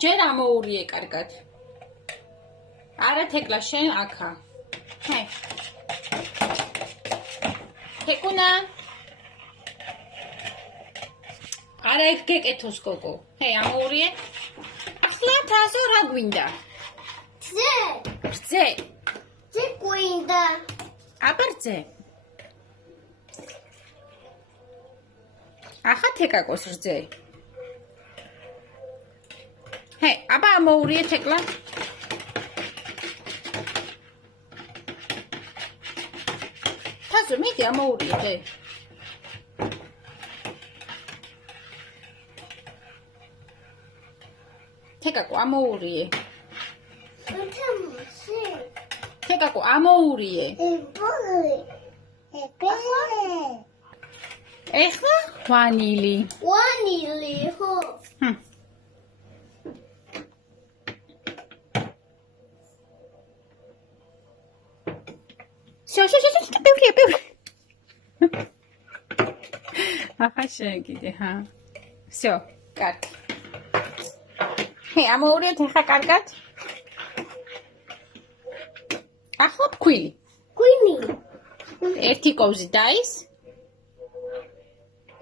ჯერ ამოურიე კარგად. არა თეკლა შენ აქა. ჰე. თეკუნა. არა ეგ გეკეთოს გოგო. ჰე, ამოურიე. ახლა თასო რა გვინდა? ძე. ძე. ძე გვინდა. აბარძე. ახლა თეკაკოს რძე. ჰე, აბა ამოურიე თეკლა. თასო მიდი ამოურიე ძე. თეკაკო ამოურიე. თეკაკო ამოურიე. ეხლა ვანილი. ვანილი ხო. შო ბევრია. ახლა შეგიდე, ჰა. всё, კარგი. ჰე, ამოურიეთ ახლა კარგად. ახლა ფქვილი. გვინი. ერთი კოვზი დაის.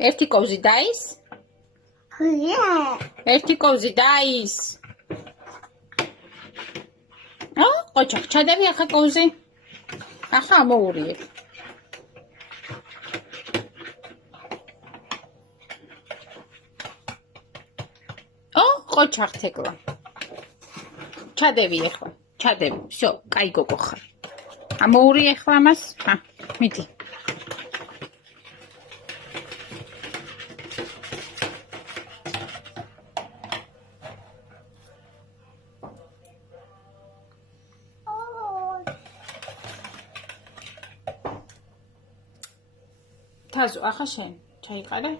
ერთი კოვზი დაის. ერთი კოვზი დაის. ოჩახ, ჩადები ახლა კოვზი. ახლა ამოურიე. ოჩახ თეკლა. ჩადები ახლა. ჩადები. всё, კაი გოგო ხარ. ამოურიე ახლა ამას. ჰა, მიდი. თაზო, ახლა შენ ჩაიყარე.